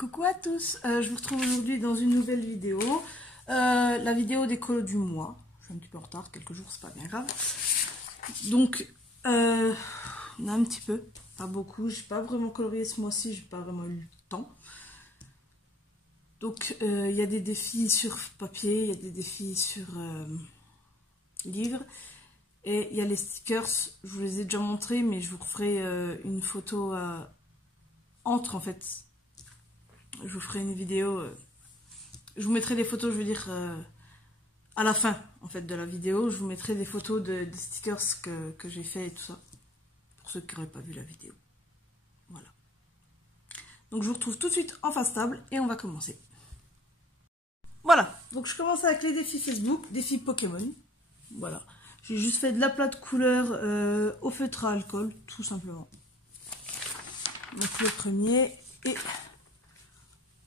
Coucou à tous, je vous retrouve aujourd'hui dans une nouvelle vidéo, la vidéo des colos du mois. Je suis un petit peu en retard, quelques jours, c'est pas bien grave. Donc, on a un petit peu, pas beaucoup, j'ai pas vraiment colorié ce mois-ci, j'ai pas vraiment eu le temps. Donc, il y a des défis sur papier, il y a des défis sur livre, et il y a les stickers, je vous les ai déjà montrés, mais je vous referai une photo entre en fait. Je vous ferai une vidéo, je vous mettrai des photos, je veux dire, à la fin en fait de la vidéo, je vous mettrai des photos des stickers que j'ai fait et tout ça, pour ceux qui n'auraient pas vu la vidéo. Voilà. Donc je vous retrouve tout de suite en face table et on va commencer. Voilà, donc je commence avec les défis Facebook, défis Pokémon. Voilà, j'ai juste fait de l'aplat de couleurs au feutre à alcool, tout simplement. Donc le premier et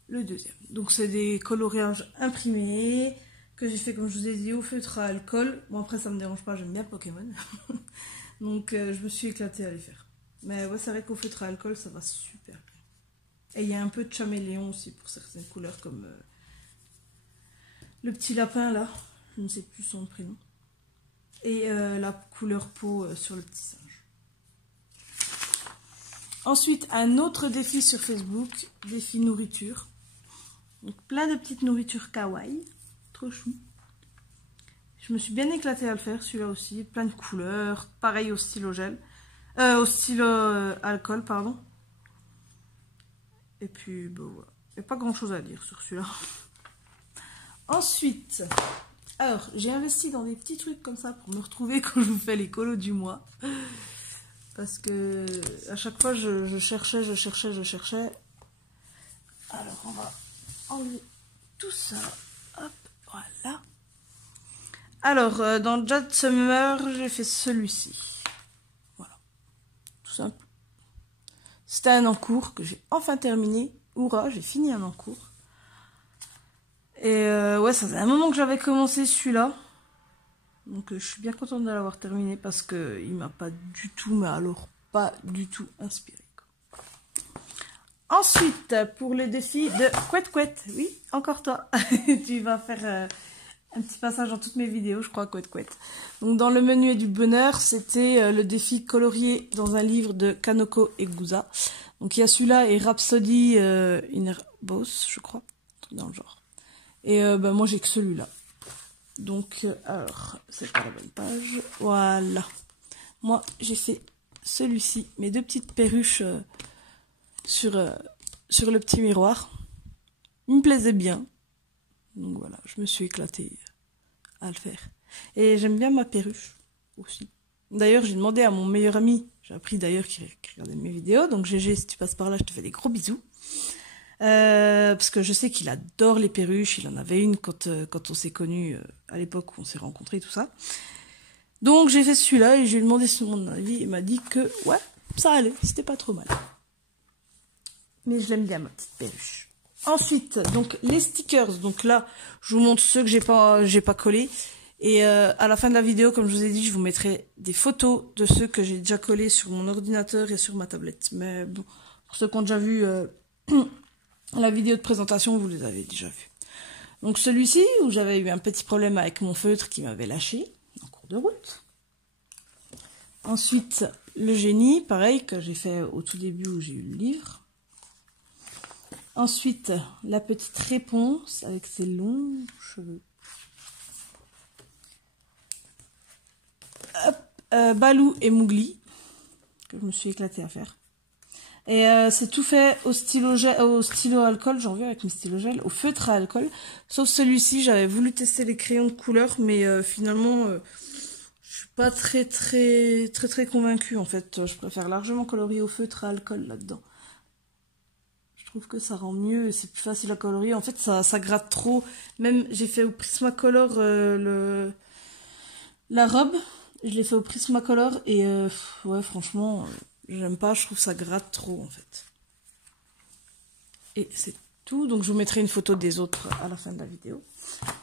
le deuxième. Donc c'est des coloriages imprimés que j'ai fait, comme je vous ai dit, au feutre à alcool. Bon, après ça me dérange pas, j'aime bien Pokémon. Donc je me suis éclatée à les faire. Mais ouais, c'est vrai qu'au feutre à alcool ça va super bien. Et il y a un peu de caméléon aussi pour certaines couleurs, comme le petit lapin là, je ne sais plus son prénom. Et la couleur peau sur le petit singe. Ensuite, un autre défi sur Facebook, défi nourriture. Donc plein de petites nourritures kawaii, trop chou. Je me suis bien éclatée à le faire, celui-là aussi, plein de couleurs, pareil au stylo gel, au stylo alcool, pardon. Et puis, bon, voilà. Il n'y a pas grand-chose à dire sur celui-là. Ensuite, alors, j'ai investi dans des petits trucs comme ça pour me retrouver quand je vous fais les colos du mois. Parce que à chaque fois, je cherchais. Alors, on va enlever tout ça. Hop, voilà. Alors, dans Jade Summer, j'ai fait celui-ci. Voilà. Tout simple. C'était un encours que j'ai enfin terminé. Hourra, j'ai fini un encours. Et ouais, ça faisait un moment que j'avais commencé celui-là. Donc je suis bien contente de l'avoir terminé parce qu'il m'a pas du tout, mais alors pas du tout inspiré. Ensuite, pour le défi de Couette Couette, oui, encore toi, tu vas faire un petit passage dans toutes mes vidéos, je crois, Couette Couette. Donc dans le menu du bonheur, c'était le défi colorié dans un livre de Kanoko Egusa. Donc il y a celui-là et Rhapsody in Boss, je crois, dans le genre. Et bah, moi j'ai que celui-là. Donc, alors, c'est pas la bonne page. Voilà. Moi, j'ai fait celui-ci, mes deux petites perruches sur le petit miroir. Il me plaisait bien. Donc voilà, je me suis éclatée à le faire. Et j'aime bien ma perruche aussi. D'ailleurs, j'ai demandé à mon meilleur ami, j'ai appris d'ailleurs qu'il regardait mes vidéos, donc GG, si tu passes par là, je te fais des gros bisous. Parce que je sais qu'il adore les perruches, il en avait une quand on s'est connus à l'époque où on s'est rencontrés, tout ça. Donc j'ai fait celui-là et je lui ai demandé mon avis, il m'a dit que ouais, ça allait, c'était pas trop mal. Mais je l'aime bien ma petite perruche. Ensuite, donc les stickers, donc là, je vous montre ceux que j'ai pas collés. Et à la fin de la vidéo, comme je vous ai dit, je vous mettrai des photos de ceux que j'ai déjà collés sur mon ordinateur et sur ma tablette. Mais bon, pour ceux qui ont déjà vu la vidéo de présentation, vous les avez déjà vus. Donc celui-ci, où j'avais eu un petit problème avec mon feutre qui m'avait lâché en cours de route. Ensuite, le génie, pareil, que j'ai fait au tout début où j'ai eu le livre. Ensuite, la petite réponse avec ses longs cheveux. Hop, Balou et Mowgli, que je me suis éclatée à faire. Et c'est tout fait au stylo alcool, j'en veux avec mes stylos gel, au feutre à alcool. Sauf celui-ci, j'avais voulu tester les crayons de couleur, mais finalement, je suis pas très convaincue en fait. Je préfère largement colorier au feutre à alcool là-dedans. Je trouve que ça rend mieux, c'est plus facile à colorier. En fait, ça gratte trop. Même j'ai fait au Prismacolor la robe, je l'ai fait au Prismacolor et ouais, franchement. J'aime pas, je trouve ça gratte trop en fait. Et c'est tout, donc je vous mettrai une photo des autres à la fin de la vidéo.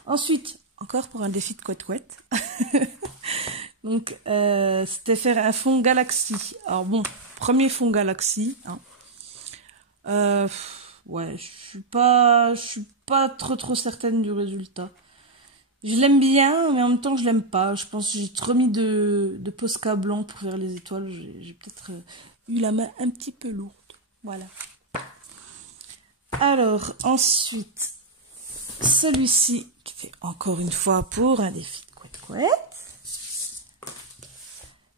Ensuite, encore pour un défi de Couette Couette. Donc, c'était faire un fond galaxie. Alors bon, premier fond galaxie. Hein. ouais, je suis pas trop certaine du résultat. Je l'aime bien, mais en même temps, je l'aime pas. Je pense que j'ai trop mis de Posca blanc pour faire les étoiles. J'ai peut-être eu la main un petit peu lourde. Voilà. Alors, ensuite, celui-ci, qui fait encore une fois pour un défi de couette.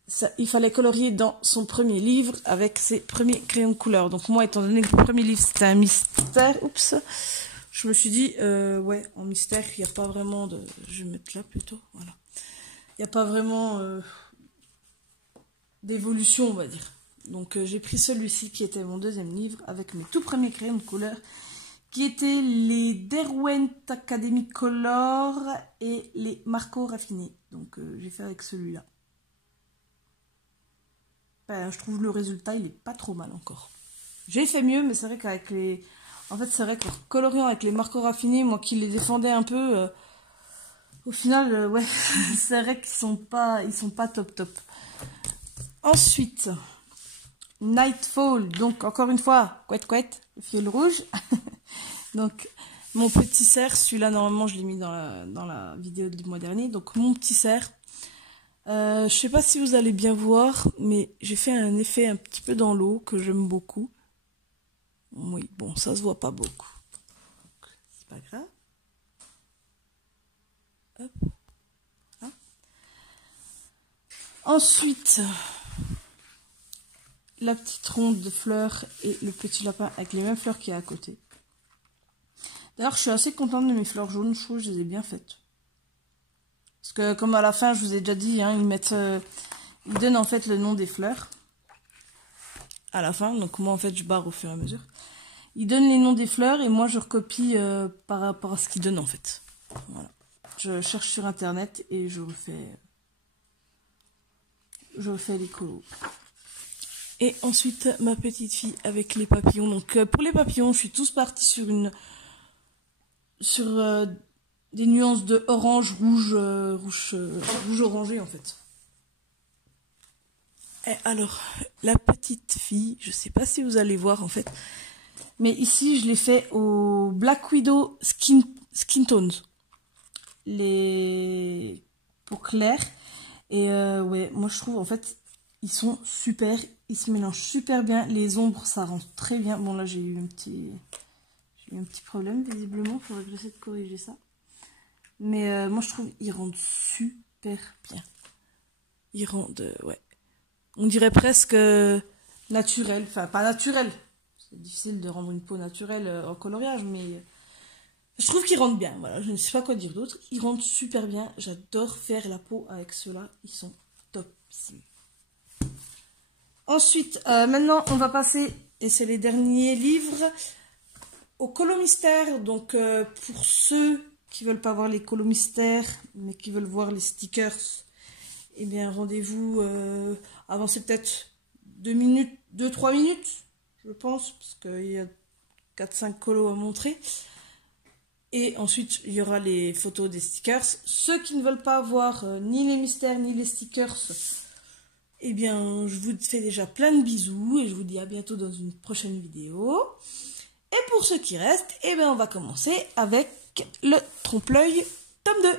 Ça, il fallait colorier dans son premier livre avec ses premiers crayons de couleur. Donc moi, étant donné que le premier livre, c'était un mystère, oups, je me suis dit, ouais, en mystère, il n'y a pas vraiment de... Je vais mettre là plutôt, voilà. Il n'y a pas vraiment d'évolution, on va dire. Donc j'ai pris celui-ci qui était mon deuxième livre avec mes tout premiers crayons de couleur, qui étaient les Derwent Academy Color et les Marco raffinés. Donc j'ai fait avec celui-là. Ben, je trouve le résultat, il est pas trop mal encore. J'ai fait mieux, mais c'est vrai qu'avec les... En fait, c'est vrai qu'en coloriant avec les Marco raffinés, moi qui les défendais un peu, au final, ouais, c'est vrai qu'ils sont pas top. Ensuite, Nightfall, donc encore une fois, couette, le fil rouge. Donc, mon petit cerf, celui-là, normalement, je l'ai mis dans la vidéo du mois dernier. Donc, mon petit cerf. Je sais pas si vous allez bien voir, mais j'ai fait un effet un petit peu dans l'eau que j'aime beaucoup. Oui, bon, ça se voit pas beaucoup. C'est pas grave. Hop. Là. Ensuite, la petite ronde de fleurs et le petit lapin avec les mêmes fleurs qu'il y a à côté. D'ailleurs, je suis assez contente de mes fleurs jaunes. Je trouve que je les ai bien faites. Parce que comme à la fin, je vous ai déjà dit, hein, ils donnent en fait le nom des fleurs. À la fin, donc moi en fait je barre au fur et à mesure. Ils donnent les noms des fleurs et moi je recopie par rapport à ce qu'ils donnent en fait. Voilà. Je cherche sur internet et je refais les colos. Et ensuite ma petite fille avec les papillons. Donc pour les papillons, je suis tous partis sur des nuances de orange, rouge orangé en fait. Et alors, la petite fille, je sais pas si vous allez voir en fait, mais ici je l'ai fait au Black Widow Skin Tones, les peaux claires. Et ouais, moi je trouve en fait ils sont super, ils se mélangent super bien. Les ombres ça rend très bien. Bon là j'ai eu un petit problème visiblement, il faudrait que j'essaie de corriger ça. Mais moi je trouve ils rendent super bien. Ils rendent, ouais. On dirait presque naturel, enfin pas naturel. C'est difficile de rendre une peau naturelle en coloriage, mais je trouve qu'ils rendent bien. Voilà, je ne sais pas quoi dire d'autre. Ils rendent super bien. J'adore faire la peau avec ceux-là. Ils sont top. Ensuite, maintenant, on va passer, et c'est les derniers livres, au colo mystère. Donc, pour ceux qui veulent pas voir les colos mystères, mais qui veulent voir les stickers, eh bien, rendez-vous, avancez peut-être 2-3 minutes, je pense, parce qu'il y a 4-5 colos à montrer. Et ensuite, il y aura les photos des stickers. Ceux qui ne veulent pas voir ni les mystères, ni les stickers, eh bien, je vous fais déjà plein de bisous et je vous dis à bientôt dans une prochaine vidéo. Et pour ceux qui restent, eh bien, on va commencer avec le trompe-l'œil tome 2.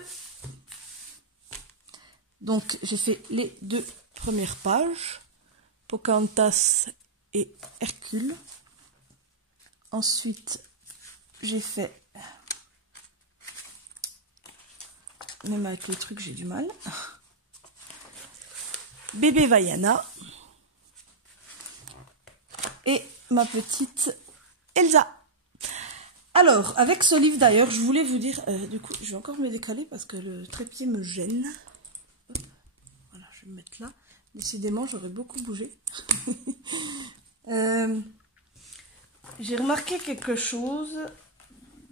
Donc, j'ai fait les 2 premières pages, Pocahontas et Hercule. Ensuite, j'ai fait, même avec les trucs, j'ai du mal, Bébé Vaiana et ma petite Elsa. Alors, avec ce livre d'ailleurs, je voulais vous dire, du coup, je vais encore me décaler parce que le trépied me gêne. Hop, voilà, je vais me mettre là. Décidément, j'aurais beaucoup bougé. J'ai remarqué quelque chose.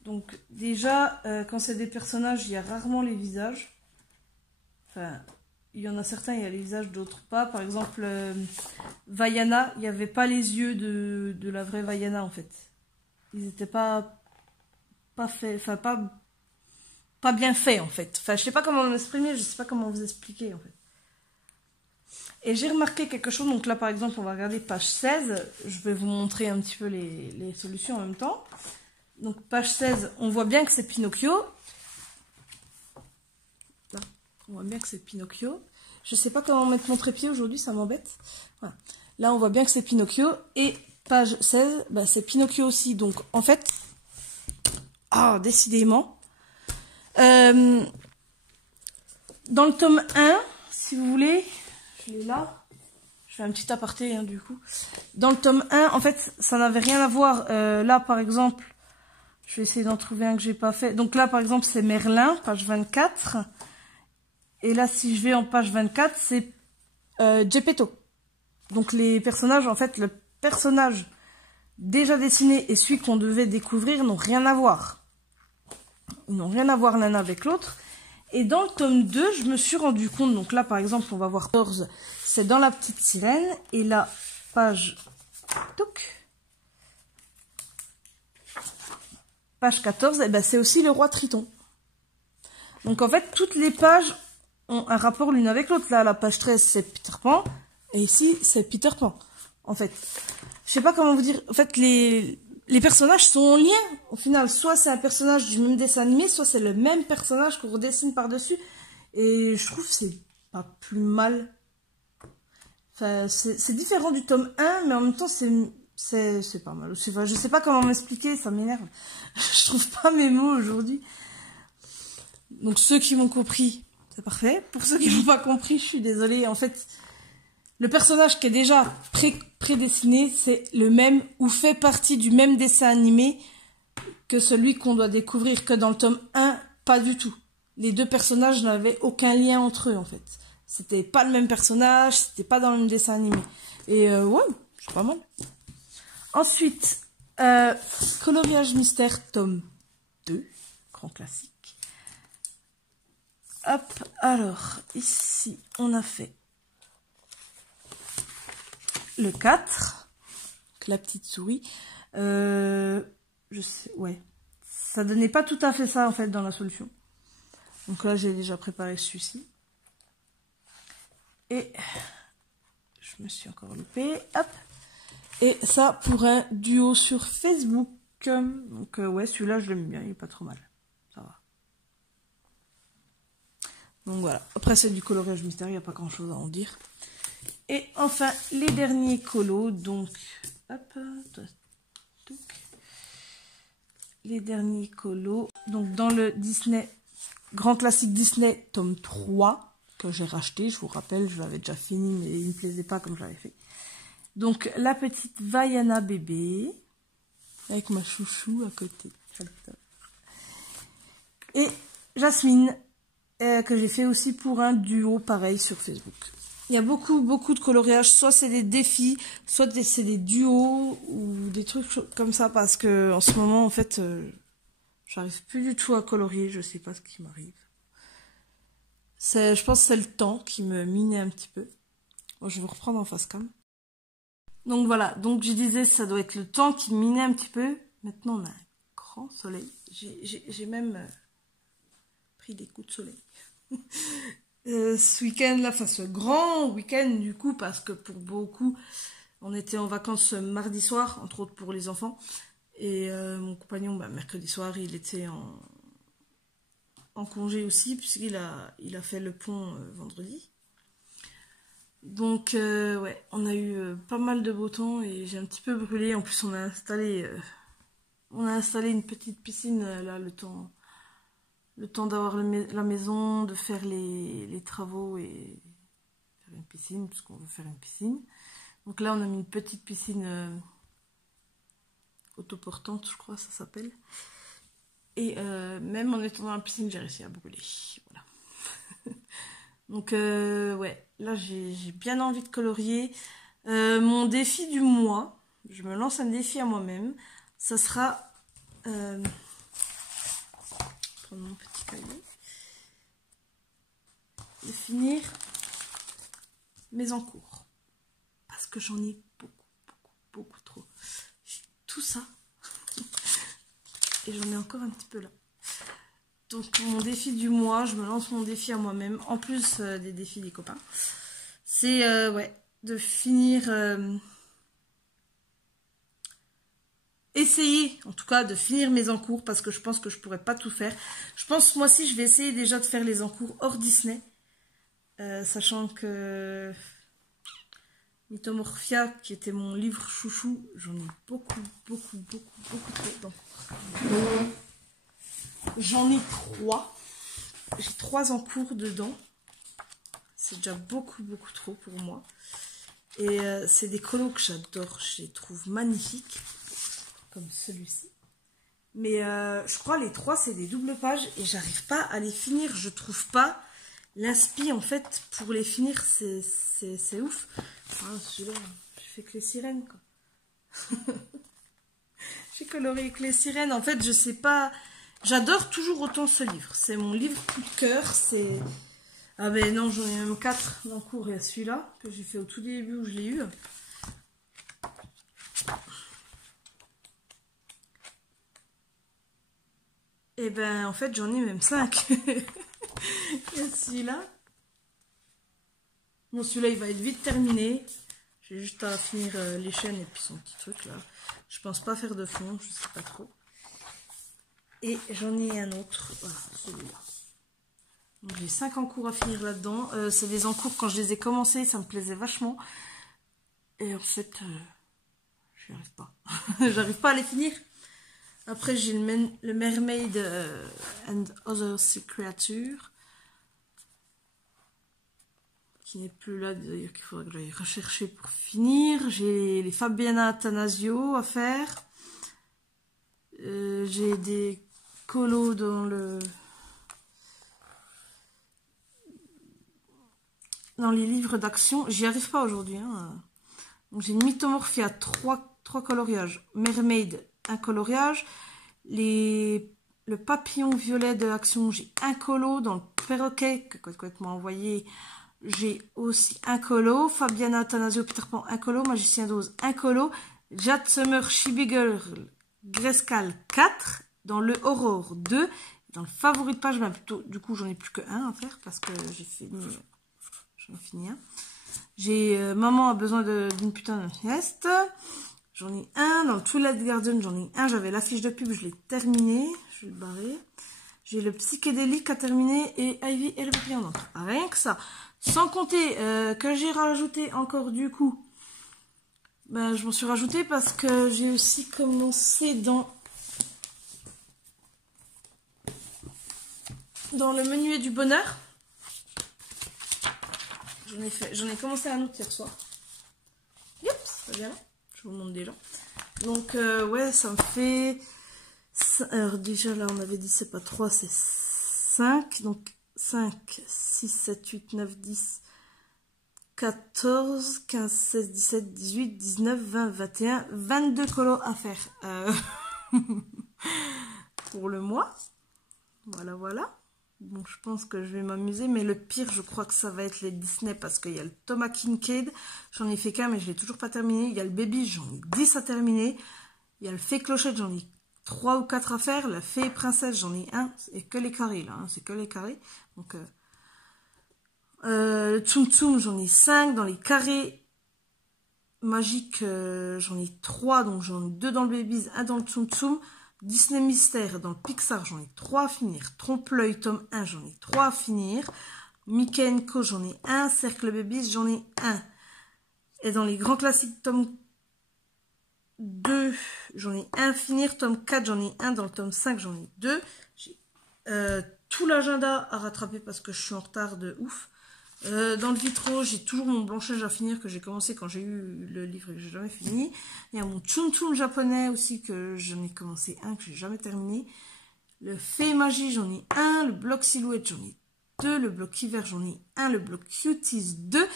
Donc, déjà, quand c'est des personnages, il y a rarement les visages. Enfin, il y en a certains, il y a les visages, d'autres pas. Par exemple, Vaiana, il n'y avait pas les yeux de la vraie Vaiana en fait. Ils n'étaient pas faits, enfin pas bien faits en fait. Enfin, je sais pas comment m'exprimer, je sais pas comment vous expliquer en fait. Et j'ai remarqué quelque chose, donc là par exemple on va regarder page 16, je vais vous montrer un petit peu les solutions en même temps. Donc page 16, on voit bien que c'est Pinocchio. Là, on voit bien que c'est Pinocchio. Je sais pas comment mettre mon trépied aujourd'hui, ça m'embête. Voilà. Là on voit bien que c'est Pinocchio. Et page 16, bah, c'est Pinocchio aussi. Donc en fait, décidément. Dans le tome 1, si vous voulez, je l'ai là. Je fais un petit aparté du coup. Dans le tome 1, en fait, ça n'avait rien à voir. Là, par exemple, je vais essayer d'en trouver un que j'ai pas fait. Donc là, par exemple, c'est Merlin, page 24. Et là, si je vais en page 24, c'est Geppetto. Donc les personnages, en fait, le personnage déjà dessiné et celui qu'on devait découvrir n'ont rien à voir. Ils n'ont rien à voir l'un avec l'autre. Et dans le tome 2, je me suis rendu compte, donc là par exemple on va voir 14, c'est dans la petite sirène, et là, page 14, et ben c'est aussi le roi Triton. Donc en fait, toutes les pages ont un rapport l'une avec l'autre. Là, la page 13, c'est Peter Pan, et ici, c'est Peter Pan. En fait, je sais pas comment vous dire, en fait, les personnages sont en lien. Au final, soit c'est un personnage du même dessin animé, soit c'est le même personnage qu'on redessine par-dessus. Et je trouve que c'est pas plus mal. Enfin, c'est différent du tome 1, mais en même temps, c'est pas mal. Enfin, je sais pas comment m'expliquer, ça m'énerve. Je trouve pas mes mots aujourd'hui. Donc, ceux qui m'ont compris, c'est parfait. Pour ceux qui n'ont pas compris, je suis désolée. En fait, le personnage qui est déjà prédessiné, c'est le même ou fait partie du même dessin animé que celui qu'on doit découvrir, que dans le tome 1, pas du tout. Les deux personnages n'avaient aucun lien entre eux, en fait. C'était pas le même personnage, c'était pas dans le même dessin animé. Et ouais, c'est pas mal. Ensuite, Coloriage Mystère, tome 2, grand classique. Hop, alors, ici, on a fait le 4, la petite souris. Je sais, ouais. Ça donnait pas tout à fait ça, en fait, dans la solution. Donc là, j'ai déjà préparé celui-ci. Et je me suis encore loupée. Hop. Et ça, pour un duo sur Facebook. Donc ouais, celui-là, je l'aime bien, il est pas trop mal. Ça va. Donc voilà. Après, c'est du coloriage mystère, il n'y a pas grand-chose à en dire. Et enfin, les derniers colos. Donc, hop. Les derniers colos. Donc, dans le Disney, grand classique Disney, tome 3, que j'ai racheté. Je vous rappelle, je l'avais déjà fini, mais il ne me plaisait pas comme je l'avais fait. Donc, la petite Vaiana bébé, avec ma chouchou à côté. Et Jasmine, que j'ai fait aussi pour un duo pareil sur Facebook. Il y a beaucoup de coloriage, soit c'est des défis, soit c'est des duos ou des trucs comme ça, parce que en ce moment en fait j'arrive plus du tout à colorier, je sais pas ce qui m'arrive. Je pense que c'est le temps qui me minait un petit peu. Bon, je vais vous reprendre en face cam. Donc voilà, donc je disais ça doit être le temps qui me minait un petit peu. Maintenant on a un grand soleil, j'ai même pris des coups de soleil. Ce week-end là, enfin ce grand week-end du coup, parce que pour beaucoup on était en vacances mardi soir, entre autres pour les enfants, et mon compagnon mercredi soir il était en congé aussi, puisqu'il a fait le pont vendredi. Donc ouais, on a eu pas mal de beau temps et j'ai un petit peu brûlé. En plus on a installé une petite piscine là, le temps d'avoir la maison, de faire les travaux et faire une piscine, puisqu'on veut faire une piscine. Donc là, on a mis une petite piscine autoportante, je crois, ça s'appelle. Et même en étant dans la piscine, j'ai réussi à brûler. Voilà. Donc, ouais, là, j'ai bien envie de colorier. Mon défi du mois, je me lance un défi à moi-même, ça sera... prendre mon petit cahier. De finir mes encours. Parce que j'en ai beaucoup trop. J'ai tout ça. Et j'en ai encore un petit peu là. Donc mon défi du mois, je me lance mon défi à moi-même. En plus des défis des copains. c'est ouais, de finir... essayer, en tout cas, de finir mes encours, parce que je pense que je pourrais pas tout faire. Je pense que ce mois-ci, je vais essayer déjà de faire les encours hors Disney. Sachant que Mythomorphia, qui était mon livre chouchou, j'en ai beaucoup trop dedans. J'en ai 3. J'ai 3 encours dedans. C'est déjà beaucoup trop pour moi. Et c'est des colos que j'adore, je les trouve magnifiques. Comme celui-ci. Mais je crois les 3 c'est des doubles pages et j'arrive pas à les finir. Je trouve pas l'inspi en fait pour les finir. C'est ouf. Ah, celui-là, j'ai fait que les sirènes quoi. J'ai coloré que les sirènes. En fait, je sais pas. J'adore toujours autant ce livre. C'est mon livre coup de cœur. C'est. Ah ben non, j'en ai même 4 en cours. Et celui-là que j'ai fait au tout début où je l'ai eu. Et ben en fait j'en ai même 5. Et celui-là. Bon celui-là il va être vite terminé. J'ai juste à finir les chaînes et puis son petit truc là. Je pense pas faire de fond, je sais pas trop. Et j'en ai un autre, voilà, celui-là. Donc j'ai 5 encours à finir là-dedans. C'est des encours quand je les ai commencés, ça me plaisait vachement. Et en fait, j'y arrive pas. J'arrive pas à les finir. Après, j'ai le Mermaid and Other Sea Creatures. Qui n'est plus là, d'ailleurs qu'il faudrait que j'aille rechercher pour finir. J'ai les Fabiana Attanasio à faire. J'ai des colos dans les livres d'action. J'y arrive pas aujourd'hui. Hein. J'ai une Mythomorphia, 3 coloriages. Mermaid, 1 coloriage. Le papillon violet de l'action, j'ai 1 colo. Dans le perroquet que Quet m'a envoyé, j'ai aussi 1 colo. Fabiana Attanasio, Peter Pan, 1 colo. Magicien d'Oz, 1 colo. Jade Summer, She-Beagle, Grayskull, 4. Dans le Aurore, 2. Dans le favori de page, ben plutôt, du coup, j'en ai plus que 1 à faire parce que j'ai fini. J'en ai fini un. J'ai Maman a besoin d'une putain de sieste. J'en ai 1. Dans le Twilight Garden, j'en ai 1. J'avais l'affiche de pub, je l'ai terminé. Je vais le barrer. J'ai le psychédélique à terminer et Ivy et le papillon d'encre. Rien que ça. Sans compter que j'ai rajouté encore du coup. Ben, je m'en suis rajouté parce que j'ai aussi commencé dans le menuet du bonheur. J'en ai commencé un autre hier soir. Yep, ça vient là. Je vous montre déjà. Donc, ouais, ça me fait... Alors, déjà, là, on avait dit, c'est pas 3, c'est 5. Donc, 5, 6, 7, 8, 9, 10, 14, 15, 16, 17, 18, 19, 20, 21, 22 colos à faire. Pour le mois. Voilà, voilà. Bon, je pense que je vais m'amuser, mais le pire, je crois que ça va être les Disney, parce qu'il y a le Thomas Kincaid, j'en ai fait qu'un, mais je l'ai toujours pas terminé. Il y a le Baby, j'en ai 10 à terminer. Il y a le Fée Clochette, j'en ai 3 ou 4 à faire. La Fée Princesse, j'en ai 1, et que les carrés, là, hein, c'est que les carrés. Donc, le Tsum Tsum, j'en ai 5. Dans les carrés magiques, j'en ai 3, donc j'en ai 2 dans le Babies, 1 dans le Tsum Tsum. Disney Mystère, dans le Pixar, j'en ai 3 à finir. Trompe-l'œil, tome 1, j'en ai 3 à finir. Mickey & Co, j'en ai 1. Cercle Babies, j'en ai 1. Et dans les grands classiques, tome 2, j'en ai 1 à finir. Tome 4, j'en ai 1. Dans le tome 5, j'en ai 2. J'ai tout l'agenda à rattraper parce que je suis en retard de ouf. Dans le vitro, j'ai toujours mon blanchage à finir que j'ai commencé quand j'ai eu le livre et que j'ai jamais fini. Il y a mon Tsum Tsum japonais aussi que j'en ai commencé un que j'ai jamais terminé. Le Fée Magie, j'en ai 1. Le bloc Silhouette, j'en ai 2. Le bloc Hiver, j'en ai 1. Le bloc Cuties, 2.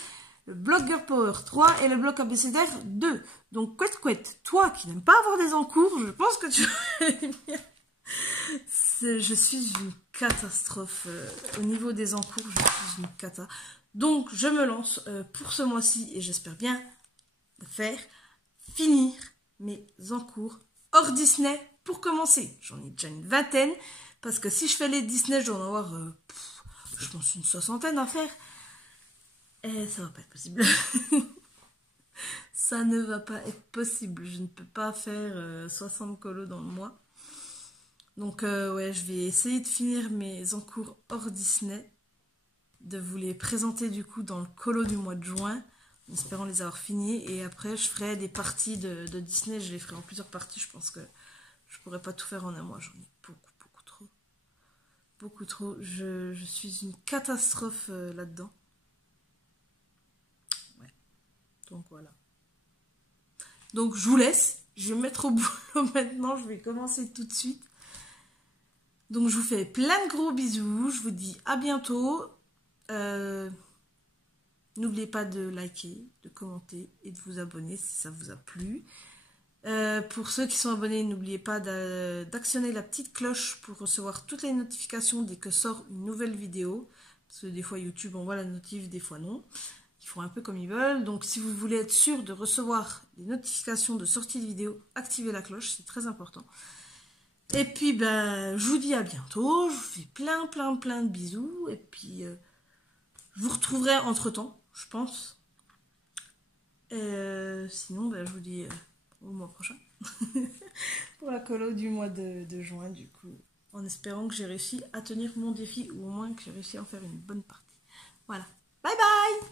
Le bloc Girl Power, 3. Et le bloc abécédaire, 2. Donc, Quet, toi qui n'aimes pas avoir des encours, je pense que tu... Je suis une catastrophe. Au niveau des encours, je suis une cata. Donc, je me lance pour ce mois-ci et j'espère bien finir mes encours hors Disney pour commencer. J'en ai déjà une 20aine parce que si je fais les Disney, je dois en avoir, je pense, une 60aine à faire. Et ça va pas être possible. Ça ne va pas être possible. Je ne peux pas faire 60 colos dans le mois. Donc ouais, je vais essayer de finir mes encours hors Disney. De vous les présenter du coup dans le colo du mois de juin. En espérant les avoir finis. Et après, je ferai des parties de Disney. Je les ferai en plusieurs parties. Je pense que je pourrais pas tout faire en un mois. J'en ai beaucoup trop. Beaucoup trop. Je suis une catastrophe là-dedans. Ouais. Donc voilà. Donc je vous laisse. Je vais me mettre au boulot maintenant. Je vais commencer tout de suite. Donc je vous fais plein de gros bisous. Je vous dis à bientôt. N'oubliez pas de liker, de commenter et de vous abonner si ça vous a plu. Pour ceux qui sont abonnés, n'oubliez pas d'actionner la petite cloche pour recevoir toutes les notifications dès que sort une nouvelle vidéo. Parce que des fois YouTube envoie la notif, des fois non. Ils font un peu comme ils veulent. Donc si vous voulez être sûr de recevoir les notifications de sortie de vidéo, activez la cloche, c'est très important. Et puis ben, je vous dis à bientôt. Je vous fais plein de bisous. Et puis je vous retrouverai entre temps, je pense. Sinon, ben, je vous dis au mois prochain. Pour la colo du mois de juin, du coup. En espérant que j'ai réussi à tenir mon défi, ou au moins que j'ai réussi à en faire une bonne partie. Voilà. Bye bye!